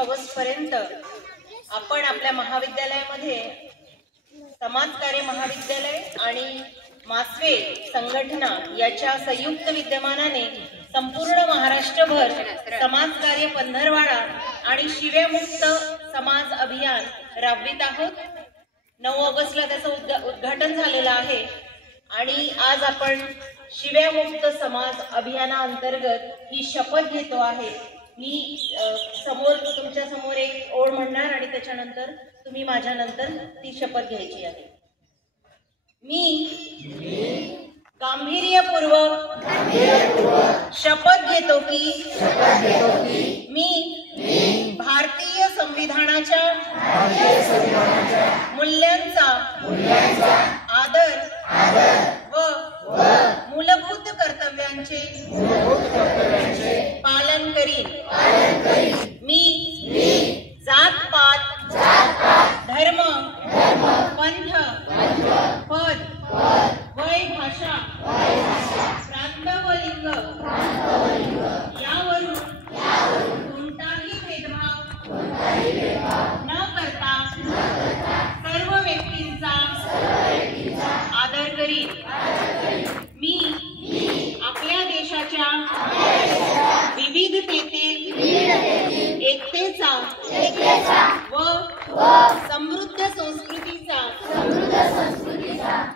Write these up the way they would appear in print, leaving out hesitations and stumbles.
August पर्यंत आपण आपल्या महाविद्यालयामध्ये समाजकार्य महाविद्यालय आणि मासवे संघटना याच्या संयुक्त विद्यमानाने संपूर्ण महाराष्ट्रभर समाजकार्य पंधरवाडा आणि शिव्यामुक्त समाज अभियान राबवित आहोत। 9 ऑगस्टला त्याचं उद्घाटन झालेलं आहे आणि आज आपण शिव्यामुक्त समाज अभियानाअंतर्गत ही शपथ घेतो आहे। मी तुमच्या समोर एक ओळ म्हणणार आणि त्याच्यानंतर तुम्ही माझ्या नंतर ती शपथ घ्यायची आहे। मी गांभीर्यपूर्वक शपथ घेतो की मी भारतीय संविधानाच्या मूल्यांचा आदर व मूलभूत कर्तव्यांचे पालन करीन। मी जात-पात, धर्म, पंथ, पद, वय, भाषा, प्रांत व लिंग यावरून कोणताही भेदभाव न करता सर्व व्यक्तींचा आदर करीन। मी आपल्या देशाच्या विविधतेतील एकतेचा व समृद्ध संस्कृतीचा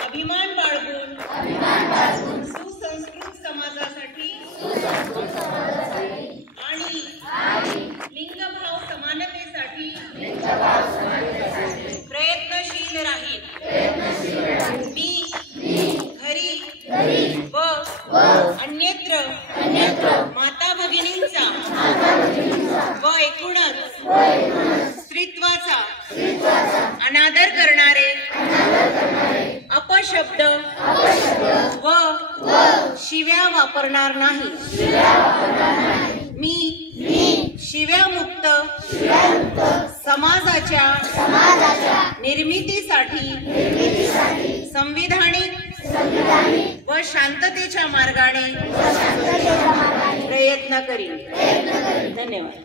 अभिमान बाळगून सुसंस्कृत समाजासाठी आणि लिंगभाव समानतेसाठी प्रयत्नशील राहीन। मी घरी व अन्यत्र माता भगिनींचा व एकूणच स्त्रीत्वाचा अनादर करणारे अपशब्द व शिव्या वापरणार नाही। मी शिव्यामुक्त समाजाच्या निर्मितीसाठी संविधानिक व शांततेच्या मार्गाने प्रयत्न करीन। धन्यवाद।